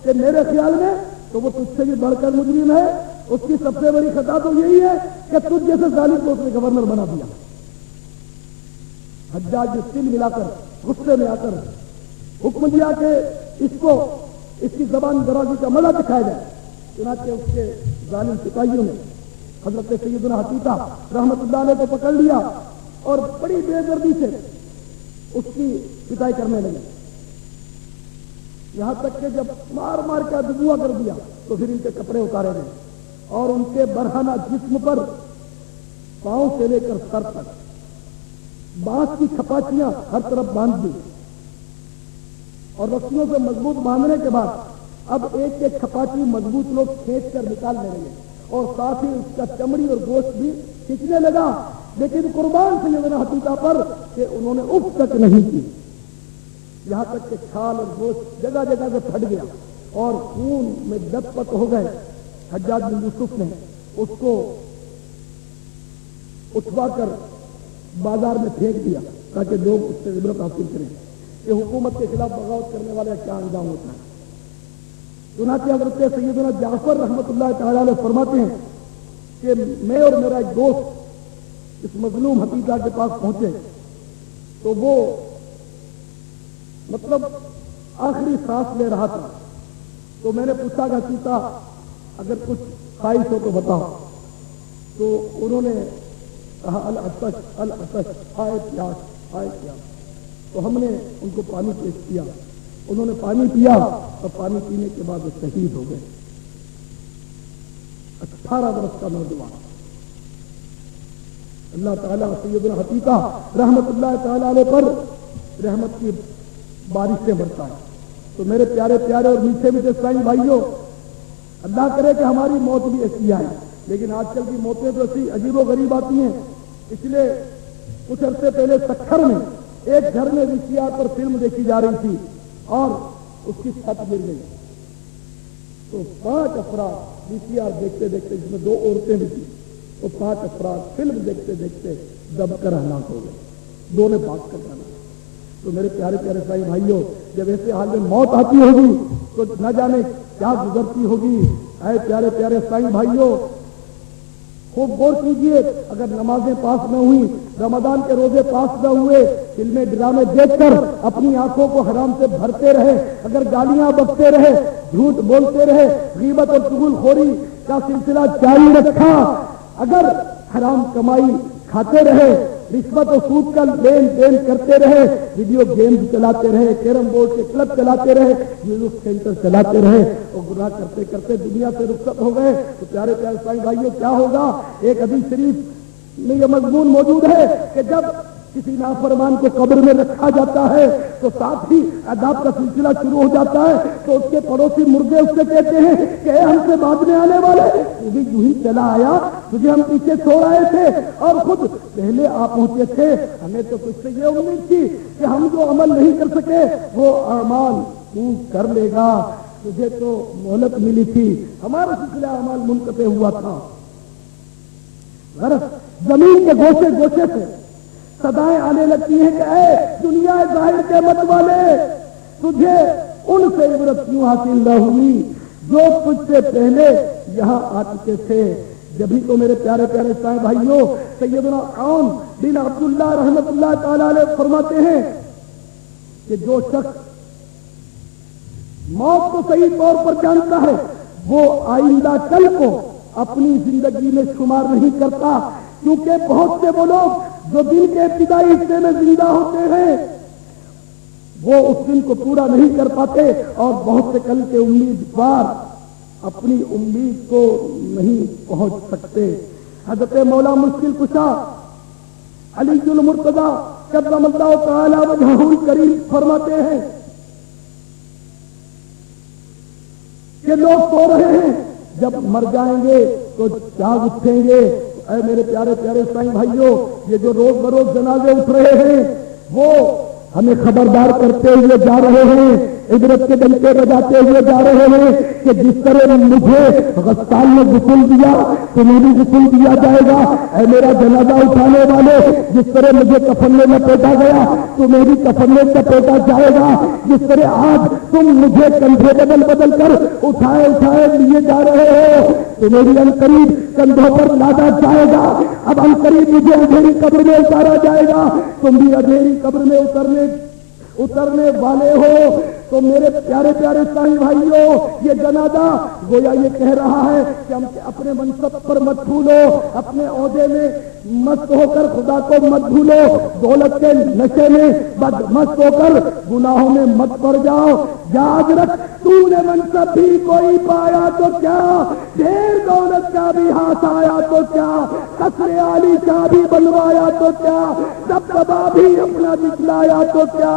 کہ میرے خیال میں تو وہ تجھ سے بھی بڑھ کر مجرم ہے، اس کی سب سے بڑی خطا تو یہی ہے کہ تجھ جیسے ظالم کو اس نے گورنر بنا دیا۔ حجاج نے سل ملا کر غصے میں آ کر حکم دیا کہ اس کی زبان درازی کا مزہ دکھایا جائے۔ چنانچہ اس کے ظالم سپاہیوں نے حضرت سیدنا حقیقہ رحمت اللہ علیہ کو پکڑ لیا اور بڑی بے دردی سے اس کی پٹائی کرنے لگے، یہاں تک کہ جب مار مار کا دبوا کر دیا تو پھر ان کے کپڑے اتارے گئے اور ان کے برہنہ جسم پر پاؤں سے لے کر سر تک بانس کی کھپاچیاں ہر طرف باندھ دی اور رسیوں سے مضبوط باندھنے کے بعد اب ایک ایک کھپاچی مضبوط لوگ کھینچ کر نکالنے لگے اور ساتھ ہی اس کا چمڑی اور گوشت بھی کھینچنے لگا، لیکن قربان سیدنا حقیقہ پر کہ انہوں نے اف تک نہیں کی، یہاں تک کہ چھال اور گوشت جگہ جگہ سے پھٹ گیا اور خون میں لت پت ہو گئے۔ حجاج بن یوسف نے اس کو اٹھوا کر بازار میں پھینک دیا تاکہ لوگ اس سے عبرت حاصل کریں کہ حکومت کے خلاف بغاوت کرنے والے کیا انجام ہوتا ہے۔ چنانچہ حضرت سیدنا جعفر رحمت اللہ تعالیٰ علیہ فرماتے ہیں کہ میں اور میرا ایک دوست اس مظلوم حقیقہ کے پاس پہنچے تو وہ مطلب آخری سانس لے رہا تھا، تو میں نے پوچھا کہ حقیقہ اگر کچھ خواہش ہو تو بتاؤ، تو انہوں نے کہا العطش العطش، آئے پیاس آئے پیاس۔ تو ہم نے ان کو پانی پیش کیا، انہوں نے پانی پیا اور پانی پینے کے بعد وہ شہید ہو گئے۔ 18 برس کا نوجوان اللہ تعالیٰ سیدنا حقیقہ رحمت اللہ تعالیٰ علیہ پر رحمت کی بارشیں برتا ہے۔ تو میرے پیارے پیارے اور میٹھے میٹھے اسلامی بھائیوں، اللہ کرے کہ ہماری موت بھی ایسی آئے، لیکن آج کل کی موتیں تو ایسی عجیب و غریب آتی ہیں۔ اس لیے کچھ عرصے پہلے سکھر میں ایک گھر میں VCR پر فلم دیکھی جا رہی تھی اور اس کی چھت گر گئی، تو 5 افراد VCR دیکھتے دیکھتے، جس میں 2 عورتیں بھی تھیں، تو 5 افراد فلم دیکھتے دیکھتے دب کر ہلاک ہو گئے، 2 نے بھاگ کر جانا۔ تو میرے پیارے پیارے بھائی بھائیوں، جب ایسے حال میں موت آتی ہوگی تو نہ جانے کیا گزرتی ہوگی۔ اے پیارے پیارے بھائی بھائیوں، خوب غور کیجیے، اگر نمازیں پاس نہ ہوئی، رمضان کے روزے پاس نہ ہوئے، فلمیں ڈرامے دیکھ کر اپنی آنکھوں کو حرام سے بھرتے رہے، اگر گالیاں بکتے رہے، جھوٹ بولتے رہے، غیبت اور چغل خوری کا سلسلہ جاری رکھا، اگر حرام کمائی کھاتے رہے، رشوت اور سود کا لین دین کرتے رہے، ویڈیو گیمز چلاتے رہے، کیرم بورڈ کے کلب چلاتے رہے، میوزک سینٹر چلاتے رہے اور گناہ کرتے کرتے دنیا سے رخصت ہو گئے، تو پیارے پیارے بھائی بھائیوں کیا ہوگا؟ ایک حدیث شریف میں یہ مضمون موجود ہے کہ جب کسی نافرمان کو قبر میں رکھا جاتا ہے تو ساتھ ہی عذاب کا سلسلہ شروع ہو جاتا ہے، تو اس کے پڑوسی مردے اس سے کہتے ہیں کہ اے ہم سے بعد میں آنے والے، تو بھی یوں ہی چلا آیا، تجھے ہم پیچھے چھوڑ آئے تھے اور خود پہلے آپ پہنچے تھے، ہمیں تو کچھ سے یہ امید تھی کہ ہم جو عمل نہیں کر سکے وہ اعمال تو کر لے گا۔ تجھے تو مہلت ملی تھی، ہمارا سلسلہ اعمال منقطع ہوا تھا۔ غرض زمین کے گوشے گوشے سے صدائیں آنے لگتی ہیں کہ اے دنیا ظاہر کے مت والے، تجھے ان سے عبرت کیوں حاصل نہ ہوئی جو تجھ سے پہلے یہاں آ چکے تھے۔ جبھی تو میرے پیارے پیارے اسلامی بھائیوں، سیدنا عون بن عبداللہ رحمۃ اللہ تعالی علیہ فرماتے ہیں کہ جو شخص موت کو صحیح طور پر جانتا ہے وہ آئندہ کل کو اپنی زندگی میں شمار نہیں کرتا، کیونکہ بہت سے وہ لوگ جو دن کے ابتدائی حصے میں زندہ ہوتے ہیں وہ اس دن کو پورا نہیں کر پاتے، اور بہت سے کل کے امیدوار اپنی امید کو نہیں پہنچ سکتے۔ حضرت مولا مشکل کشا علی المرتضیٰ کرم اللہ تعالی وجہہ الکریم فرماتے ہیں کہ لوگ سو رہے ہیں، جب مر جائیں گے تو جاگ اٹھیں گے۔ اے میرے پیارے پیارے سائیں بھائیوں، یہ جو روز بروز جنازے اٹھ رہے ہیں وہ ہمیں خبردار کرتے ہوئے جا رہے ہیں، عبرت کے ڈنکے بجاتے ہوئے جا رہے ہیں کہ جس طرح مجھے غسال نے غسل دیا تمہیں بھی غسل دیا جائے گا۔ اے میرا جنازہ اٹھانے والے، جس طرح مجھے کفن میں لپیٹا گیا تمہیں بھی کفن میں لپیٹا جائے گا۔ جس طرح آج تم مجھے کندھے بدل بدل کر اٹھائے اٹھائے لیے جا رہے ہو، تمہیں بھی عنقریب کندھوں پر لادا جائے گا۔ اب عنقریب مجھے اندھیری قبر میں اتارا جائے گا، تم بھی اندھیری قبر میں اترنے والے ہو۔ تو میرے پیارے پیارے سائیں بھائیوں، یہ جنازہ گویا یہ کہہ رہا ہے کہ ہم اپنے منصب پر مت بھولو، اپنے عہدے میں مست ہو کر خدا کو مت بھولو، دولت کے نشے میں بد مست ہو کر گناہوں میں مت پڑ جاؤ۔ یاد رکھ، تو نے منصب بھی کوئی پایا تو کیا، ڈھیر دولت کا بھی ہاتھ آیا تو کیا، قصر عالی کا بھی بنوایا تو کیا، دبدبا بھی اپنا دکھلایا تو کیا،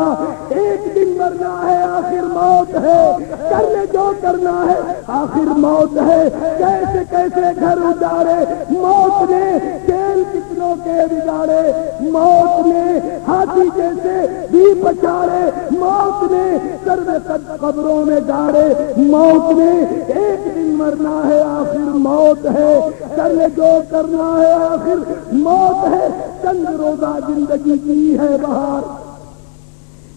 ایک دن مرنا ہے، آخر موت ہے، کرنے جو کرنا ہے آخر موت ہے۔ کیسے کیسے گھر اجاڑے موت نے، کھیل کتنوں کے بگاڑے موت نے، ہاتھی جیسے بھی پچاڑے موت نے، سر میں قبروں میں گاڑے موت نے، ایک دن مرنا ہے آخر موت ہے، کرنے جو کرنا ہے آخر موت ہے۔ چند روزہ زندگی کی ہے بہار،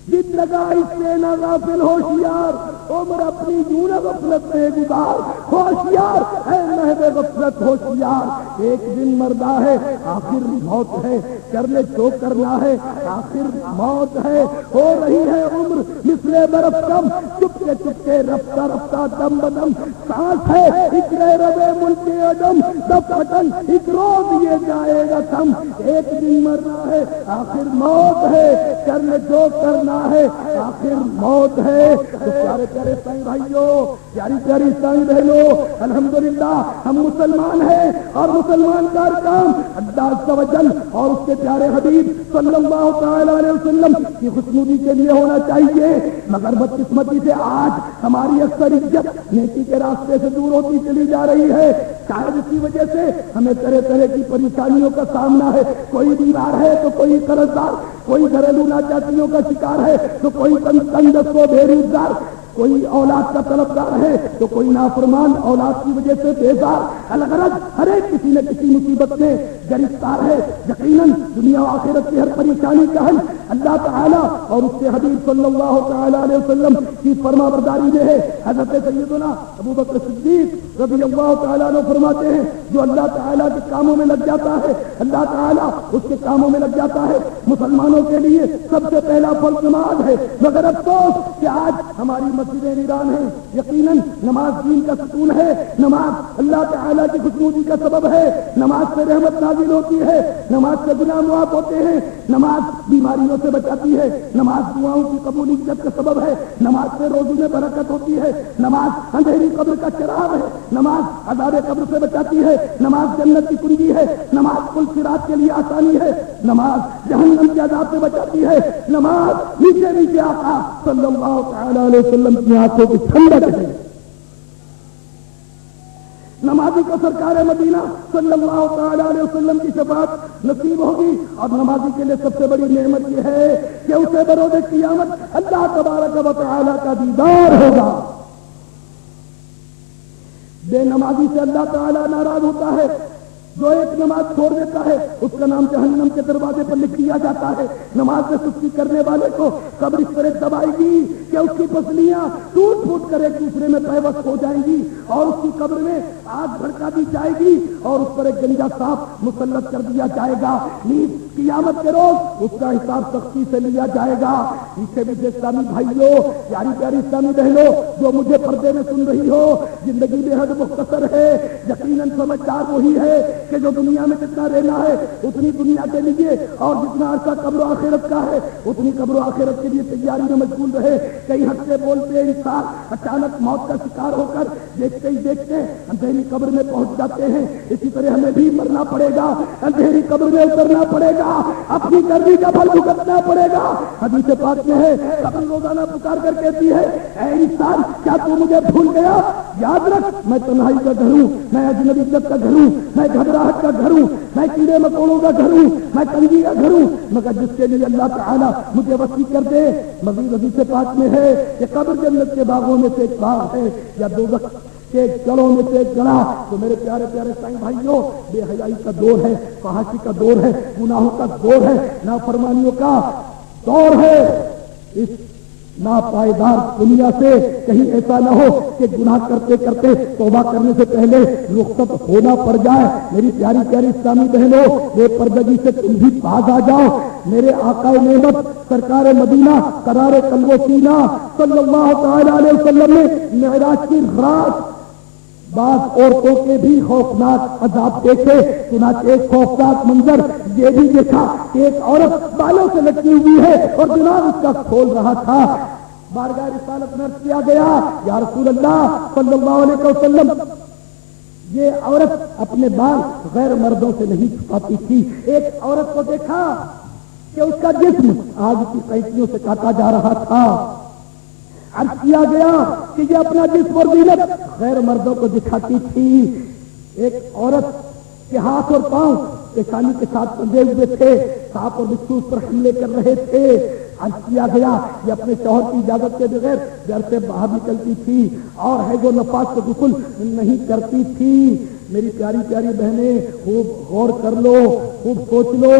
جت لگا اس سے نہ غافل ہوشیار، عمر اپنی یوں نہ غفلت میں گزار، ہوشیار ہے محو غفلت ہوشیار۔ ایک دن مردہ ہے آخر موت ہے، کرنے جو کرنا ہے آخر موت ہے۔ ہو رہی ہے عمر مثل برف کم، چپکے چپکے رفتہ رفتہ دم بدم، سانس ہے اکرے ربے ملک عدم، دفتن ایک روز یہ جائے گا تھم۔ ایک دن مرنا ہے آخر موت ہے، کرنے جو کرنا ہے آخر موت ہے۔ تو پیارے پیارے سائیں بھائیوں، پیاری پیاری سائیں بہنوں، الحمدللہ ہم مسلمان ہیں، اور مسلمان کا کام اللہ عز و جل اور اس کے پیارے حبیب صلی اللہ تعالی علیہ وسلم کی خوشنودی کے لیے ہونا چاہیے، مگر بدقسمتی سے آج ہماری اکثر عزت نیکی کے راستے سے دور ہوتی چلی جا رہی ہے۔ شاید اسی وجہ سے ہمیں طرح طرح کی پریشانیوں کا سامنا ہے، کوئی بیمار ہے تو کوئی قرضدار، کوئی گھریلو ناچاتیوں کا شکار ہے تو کوئی تندرست و بے روزگار، کوئی اولاد کا طلبگار ہے تو کوئی نافرمان اولاد کی وجہ سے بیزار۔ الغرض ہر ایک کسی نہ کسی مصیبت میں گرفتار ہے۔ یقیناً دنیا و آخرت کی ہر پریشانی کا حل اللہ تعالیٰ اور اس کے حبیب صلی اللہ تعالی علیہ وسلم کی فرما برداری میں ہے۔ حضرت سیدنا ابو بکر صدیق رضی اللہ تعالیٰ عنہ فرماتے ہیں، جو اللہ تعالیٰ کے کاموں میں لگ جاتا ہے اللہ تعالیٰ اس کے کاموں میں لگ جاتا ہے۔ مسلمانوں کے لیے سب سے پہلا فرض نماز ہے، مگر افسوس کہ آج ہماری مسجدیں ویران ہیں۔ یقیناً نماز دین کا ستون ہے، نماز اللہ تعالیٰ کی خوشنودی کا سبب ہے، نماز سے رحمت نازل ہوتی ہے، نماز سے گناہ معاف ہوتے ہیں، نماز بیماریوں سے بچاتی ہے، نماز دعاؤں کی قبولیت کا سبب ہے، نماز سے روزی میں برکت ہوتی ہے، نماز اندھیری قبر کا چراغ ہے، نماز عذاب قبر سے بچاتی ہے، نماز جنت کی کنجی ہے، نماز پل صراط کے لیے آسانی ہے، نماز جہنم کے عذاب سے بچاتی ہے، نماز نیچے نیچے آقا صلی اللہ تعالی علیہ وسلم کی آنکھوں کی ٹھنڈک ہے۔ نمازی کو سرکار مدینہ صلی اللہ تعالی علیہ وسلم کی شفاعت نصیب ہوگی، اور نمازی کے لیے سب سے بڑی نعمت یہ ہے کہ اسے بروز قیامت اللہ تبارک و تعالی کا دیدار ہوگا۔ بے نمازی سے اللہ تعالیٰ ناراض ہوتا ہے. جو ایک نماز چھوڑ دیتا ہے اس کا نام جہنم کے دروازے پر لکھ دیا جاتا ہے. نماز میں سستی کرنے والے کو قبر اس طرح دبائے گی کہ اس کی پسلیاں ٹوٹ پھوٹ کر ایک دوسرے میں پیوست ہو جائیں گی اور اس کی قبر میں آگ بھڑکا دی جائے گی اور اس پر ایک گنجا سانپ مسلط کر دیا جائے گا. نیز قیامت کے روز اس کا حساب سختی سے لیا جائے گا. پیچھے بھی اسلامی بھائیوں، پیاری پیاری اسلامی بہنوں جو مجھے پردے میں سن رہی ہو، زندگی بے حد مختصر ہے. یقیناً سمجھدار وہی ہے کہ جو دنیا میں جتنا رہنا ہے اتنی دنیا کے لیے اور جتنا عرصہ قبر و آخرت کا ہے اتنی قبر و آخرت کے لیے تیاری میں مشغول رہے. کئی حد سے بولتے انسان اچانک موت کا شکار ہو کر دیکھتے ہی دیکھتے اندھیری قبر میں پہنچ جاتے ہیں. اسی طرح ہمیں بھی مرنا پڑے گا، اندھیری قبر میں اترنا پڑے گا، اپنی گردی کا پھل بھگتنا پڑے گا. حدیث پاک میں ہے قبر روزانہ پکار کر کہتی ہے اے انسان کیا تو مجھے بھول گیا؟ یاد رکھ میں تنہائی کا گھر ہوں، میں اجنبیت کا گھر ہوں، میں گھبراہٹ کا گھر ہوں، میں کیڑے مکوڑوں کا گھر ہوں، میں تنگی کا گھر ہوں، مگر جس کے لیے اللہ تعالیٰ مجھے وسیع کر دے. مزید حدیث پاک میں ہے کہ قبر جنت کے باغوں میں سے ایک باغ ہے یا دوزخ کے جڑوں میں سے ایک جڑا. تو میرے پیارے پیارے سائیں بھائیوں، بے حیائی کا دور ہے، فحاشی کا دور ہے، گناہوں کا دور ہے، نافرمانیوں کا دور ہے. اس ناپائیدار دنیا سے کہیں ایسا نہ ہو کہ گناہ کرتے کرتے توبہ کرنے سے پہلے رخصت ہونا پڑ جائے. میری پیاری پیاری اسلامی بہنوں، بے پردگی سے تم بھی باز آ جاؤ. میرے آقا نعمت سرکار مدینہ قرار قلب و سینہ صلی اللہ تعالی علیہ وسلم نے معراج کی رات بعض عورتوں کے بھی خوفناک عذاب دیکھے. چنانچہ ایک خوفناک منظر یہ بھی دیکھا کہ ایک عورت بالوں سے لٹکی ہوئی ہے اور دماغ اس کا کھول رہا تھا. بارگاہ رسالت میں عرض کیا گیا یا رسول اللہ صلی اللہ علیہ وسلم، یہ عورت اپنے بال غیر مردوں سے نہیں چھپاتی تھی. ایک عورت کو دیکھا کہ اس کا جسم آگ کی قینچیوں سے کاٹا جا رہا تھا. عرض کیا گیا کہ یہ اپنا جسم اور زینت غیر مردوں کو دکھاتی تھی. ایک عورت کے ہاتھ اور پاؤں پیشانی کے ساتھ بندھے ہوئے تھے، سانپ اور بچھو اس پر حملے کر رہے تھے. عرض کیا گیا یہ اپنے شوہر کی اجازت کے بغیر گھر سے باہر نکلتی تھی اور ہے جو نفاس سے غسل نہیں کرتی تھی. میری پیاری پیاری بہنیں خوب غور کر لو، خوب سوچ لو،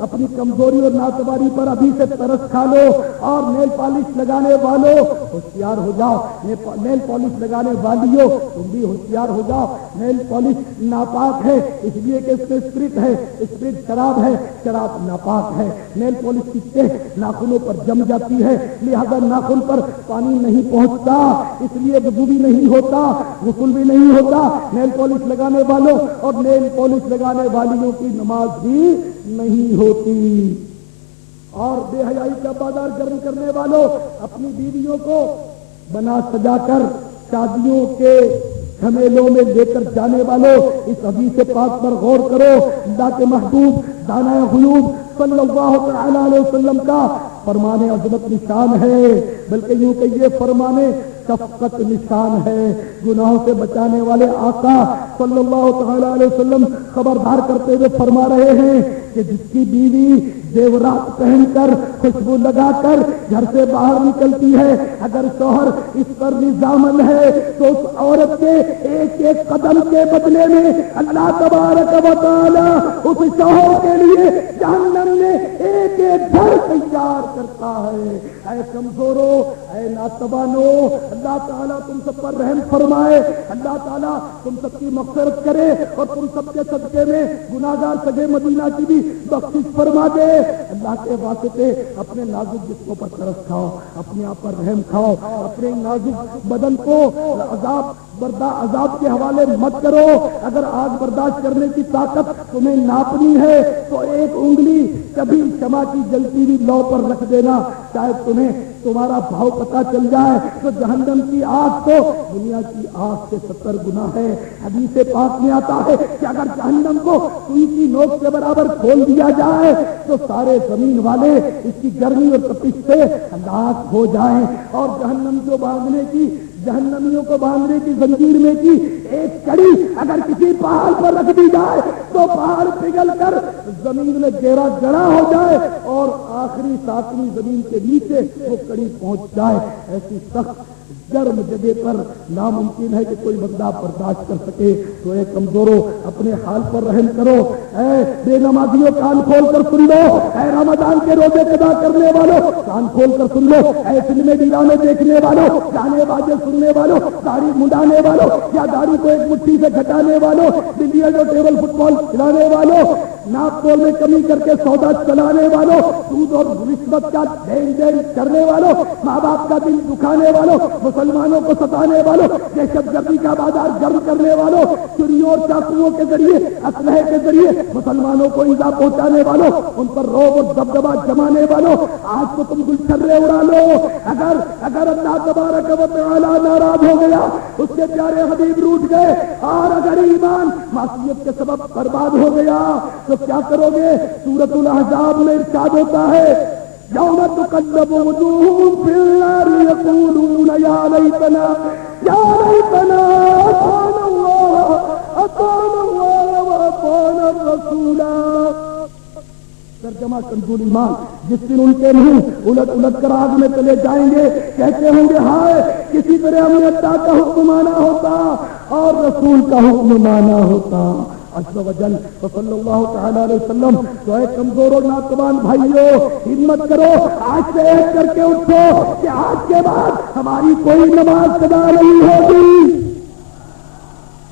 اپنی کمزوری اور ناتواری پر ابھی سے ترس کھا لو. اور نیل پالش لگانے والوں ہوشیار ہو جاؤ، نیل پالش لگانے والیوں تم بھی ہوشیار ہو جاؤ. نیل پالش ناپاک ہے اس لیے کہ اس میں اسپرٹ ہے، اسپرٹ شراب ہے، شراب ناپاک ہے. نیل پالش کی تہ ناخنوں پر جم جاتی ہے، لہذا ناخن پر پانی نہیں پہنچتا، اس لیے وضو بھی نہیں ہوتا، غسل بھی نہیں ہوتا. نیل پالش لگانے والوں اور نیل پالش لگانے والیوں کی نماز بھی نہیں ہوتی. اور بے حیائی کا بازار گرم کرنے والوں، اپنی بیویوں کو بنا سجا کر شادیوں کے جھمیلوں میں لے کر جانے والوں، اس حدیث پاک پر غور کرو. اللہ کے محبوب دانائے غیوب صلی اللہ تعالی علیہ وسلم کا فرمان عظمت نشان ہے، بلکہ یوں کہ یہ فرمان شفقت نشان ہے. گناہوں سے بچانے والے آقا صلی اللہ تعالی علیہ وسلم خبردار کرتے ہوئے فرما رہے ہیں کہ جس کی بیوی زیورات پہن کر خوشبو لگا کر گھر سے باہر نکلتی ہے، اگر شوہر اس پر رضامند ہے تو اس عورت کے ایک ایک قدم کے بدلے میں اللہ تبارک و تعالی اس شوہر کے لیے جہنم میں ایک ایک گھر تیار کرتا ہے. اے کمزورو، اے ناتوانو، اللہ تعالیٰ تم سب پر رحم فرمائے، اللہ تعالیٰ تم سب کی مغفرت کرے اور تم سب کے صدقے میں گناہگار سگے مدینہ کی بھی بخشش فرما دے. اللہ کے واسطے اپنے نازک جسموں پر ترس کھاؤ، اپنے آپ پر رحم کھاؤ، اپنے نازک بدن کو عذاب کے حوالے مت کرو. اگر آگ برداشت کرنے کی طاقت تمہیں ناپنی ہے تو ایک انگلی کبھی شمع کی جلتی ہوئی لو پر رکھ دینا، شاید تمہیں تمہارا بھاؤ پتا چل جائے. تو جہنم کی آگ تو دنیا کی آگ سے 70 گنا ہے. حدیث پاک میں آتا ہے کہ اگر جہنم کو سوئی کی نوک کے برابر کھول دیا جائے تو سارے زمین والے اس کی گرمی اور تپش سے ہلاک ہو جائیں. اور جہنمیوں کو باندھنے کی زنجیر میں کی ایک کڑی اگر کسی پہاڑ پر رکھ دی جائے تو پہاڑ پگھل کر زمین میں گہرا گڑا ہو جائے اور آخری 7ویں زمین کے نیچے وہ کڑی پہنچ جائے. ایسی سخت گرم جگہ پر ناممکن ہے کہ کوئی بندہ برداشت کر سکے، تو اے کمزوروں اپنے حال پر رحم کرو، اے بے نمازیوں کان کھول کر سن لو، اے رمضان کے روزے قضا کرنے والوں کان کھول کر سن لو، اے فلمیں ڈرامے دیکھنے والوں، گانے بازے سننے والوں، داڑھی منڈانے والوں یا داڑھی کو ایک مٹھی سے گھٹانے والوں، بلین اور ٹیبل فٹ بال کھلانے والوں، ناپ تول میں کمی کر کے سودا چلانے والوں، سود اور رشوت کا دین دین کرنے والوں، ماں باپ کا دل دکھانے والوں، مسلمانوں کو ستانے والوں، دہشت گردی کا بازار گرم کرنے والوں، چوریوں اور چاقوؤں کے ذریعے، اسلحے کے ذریعے مسلمانوں کو ایذا پہنچانے والوں، ان پر رعب اور دبدبہ جمانے والوں، آج تو تم گلچھرے اڑا لو۔ اگر اللہ تبارک و تعالی ناراض ہو گیا، اس کے پیارے حبیب روٹھ گئے، اور اگر ایمان معصیت کے سبب برباد ہو گیا تو کیا کرو گے؟ سورۃ الاحزاب میں ارشاد ہوتا ہے یوم تقلب وجوہہم فی النار یقولون یا لیتنا اطعنا اللہ واطعنا الرسولا۔ ترجمہ کنزول ایمان، جس دن ان کے منہ الٹ الٹ کر آگ میں چلے جائیں گے، کہتے ہوں گے ہائے کسی طرح ہم نے اللہ کا حکم مانا ہوتا اور رسول کا حکم مانا ہوتا عز و جل۔ صلی اللہ تعالی علیہ وسلم۔ تو اے کمزور اور ناتوان بھائیو، ہمت کرو، آج سے ایک کر کے اٹھو کہ آج کے بعد ہماری کوئی نماز قضا نہیں ہوگی۔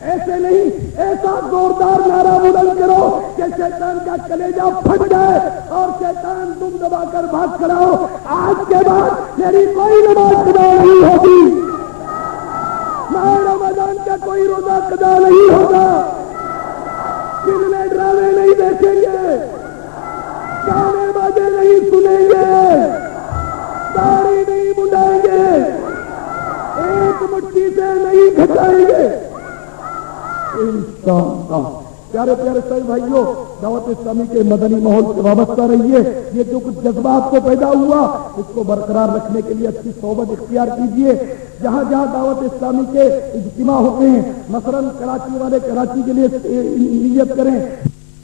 ایسے نہیں، ایسا زوردار نعرہ بلند کرو کہ شیطان کا کلیجہ پھٹ جائے اور شیطان تم دبا کر بھاگ کھڑا ہو، آج کے بعد میری کوئی نماز قضا نہیں ہوگی، ماہ رمضان کا کوئی روزہ قضا نہیں ہوگا، فلمیں ڈرامے نہیں دیکھیں گے، گانے بازے نہیں سنیں گے، داڑھی نہیں منڈائیں گے، ایک مٹھی سے نہیں گھٹائیں گے انشاءاللہ۔ پیارے پیارے سبھی بھائیوں، دعوت اسلامی کے مدنی ماحول سے وابستہ رہیے۔ یہ جو کچھ جذبات کو پیدا ہوا اس کو برقرار رکھنے کے لیے اچھی صحبت اختیار کیجیے۔ جہاں جہاں دعوت اسلامی کے اجتماع ہوتے ہیں، مثلاً کراچی والے کراچی کے لیے نیت کریں،